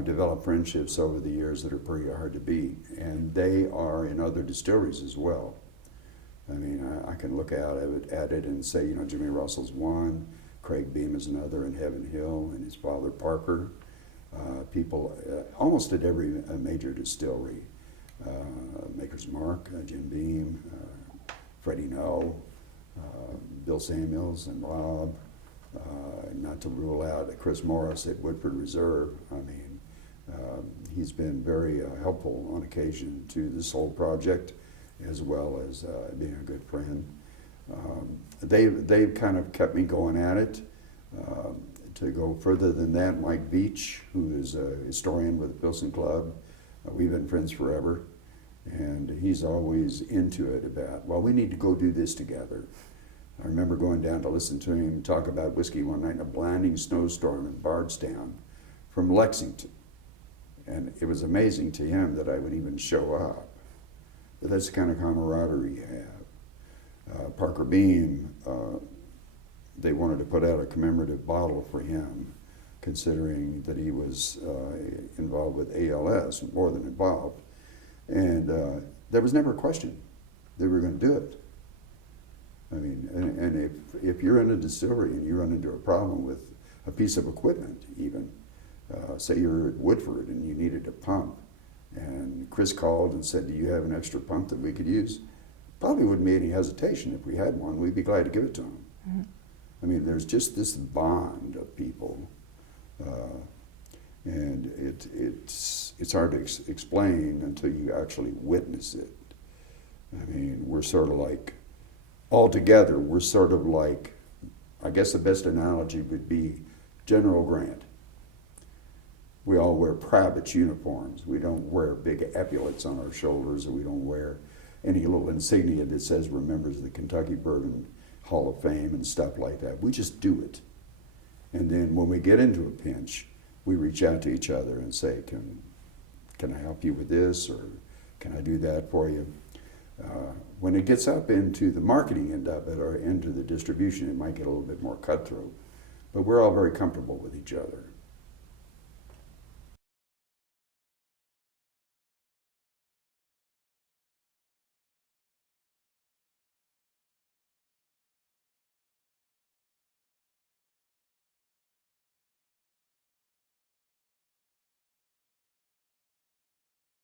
I've developed friendships over the years that are pretty hard to beat, and they are in other distilleries as well. I mean, I can look at it and say, you know, Jimmy Russell's one, Craig Beam is another, and Heaven Hill, and his father Parker. People almost at every major distillery. Maker's Mark, Jim Beam, Freddie No, Bill Samuels, and Rob. Not to rule out Chris Morris at Woodford Reserve. I mean, he's been very helpful on occasion to this whole project, as well as being a good friend. They've kind of kept me going at it. To go further than that, Mike Beach, who is a historian with the Pilsen Club, we've been friends forever, and he's always into it about, well, we need to go do this together. I remember going down to listen to him talk about whiskey one night in a blinding snowstorm in Bardstown from Lexington. And it was amazing to him that I would even show up. But that's the kind of camaraderie you have. Parker Beam, they wanted to put out a commemorative bottle for him, considering that he was involved with ALS, more than involved. And there was never a question they were going to do it. I mean, and if you're in a distillery and you run into a problem with a piece of equipment, even, say you're at Woodford and you needed a pump, and Chris called and said, do you have an extra pump that we could use? Probably wouldn't be any hesitation if we had one. We'd be glad to give it to him. Mm-hmm. I mean, there's just this bond of people, and it's hard to explain until you actually witness it. I mean, we're sort of like, altogether, we're sort of like, I guess the best analogy would be General Grant. We all wear Pravitt's uniforms. We don't wear big epaulets on our shoulders, or we don't wear any little insignia that says we're members of the Kentucky Bourbon Hall of Fame and stuff like that. We just do it. And then when we get into a pinch, we reach out to each other and say, can I help you with this, or can I do that for you? When it gets up into the marketing end of it, or into the distribution, it might get a little bit more cutthroat. But we're all very comfortable with each other.